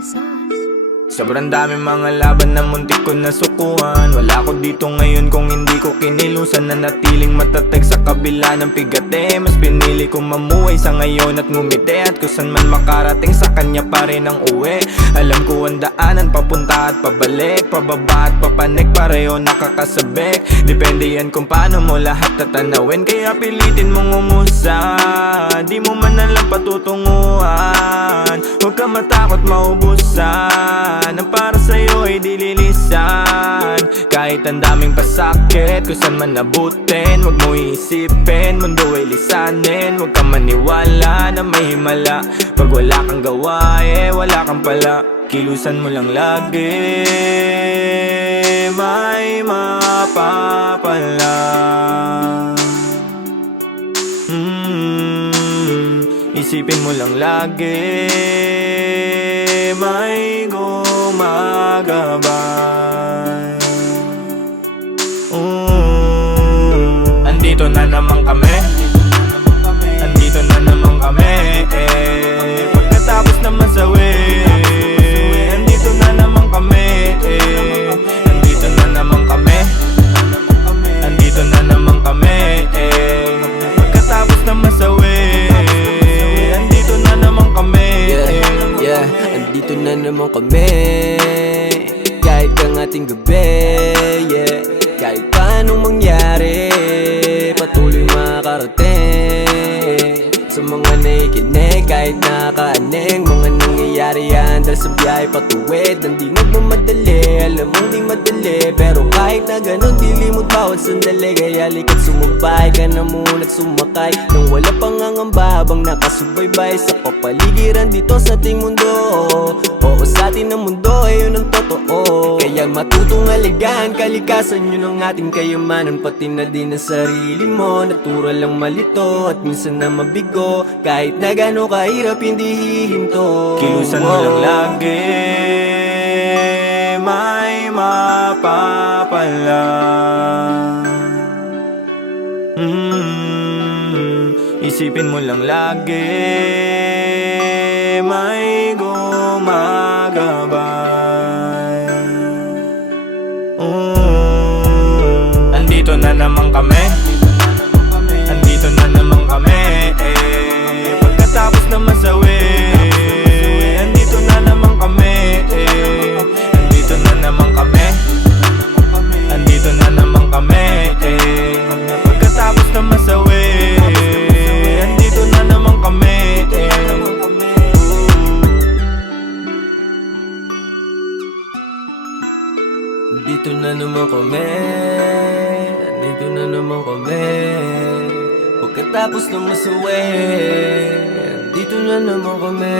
sauce. Sobrang dami mga laban na muntik ko nasukuhan Wala ko dito ngayon kung hindi ko kinilusan Na natiling matatag sa kabila ng pigate. Mas pinili ko mamuhay sa ngayon at ngumiti At kung saan man makarating sa kanya pa rin ang uwi. Alam ko ang daanan papunta at pabalik. Pababa at papanik pareho nakakasabik. Depende yan kung paano mo lahat tatanawin. Kaya pilitin mong umusa Di mo man alam patutunguhan Huwag ka matakot maubusan Kahit ang daming pasakit Kung saan man nabutin Huwag mo iisipin Mundo ay lisanin. Huwag ka maniwala na may himala. Pag wala kang gawa eh wala kang pala. Kilusan mo lang lagi May mapapala. Mm, Isipin mo lang lagi May gumagabay na naman kami Andito na naman kami eh. Pagkatapos na masawi Andito na naman kami eh. Andito na naman kami Andito na naman kami eh. Pagkatapos na masawi Andito na naman kami Yeah, eh. yeah, andito na naman kami Kahit ang ating gabi, yeah Kahit paanong mangyari makarating Sa mga nakikinig kahit nakaaning Mga nangyayari yan dahil sa biyahe patuwid. Nang di nagmamadali, alam mong di madali. Pero kahit na ganun, di limot bawat sandali. Kaya likat sumabay ka na muna at sumakay. Nang wala pangangamba habang nakasubaybay Sa kapaligiran dito sa ating mundo. Oo sa atin ang mundo, ayun ang totoo. Kaya matutong aligahan, kalikasan yun ang ating kayamanan. Pati na din ang sarili mo, natural lang malito At minsan na mabigo, kahit na gano'ng kahirap hindi hihinto. Kilusan mo lang lagi May mapapala. Mm, Isipin mo lang lagi May gumagabay. Mm, Andito na naman kami Dito na naman kami. Dito na naman kami. Pagkatapos ng masuwi Dito na naman kami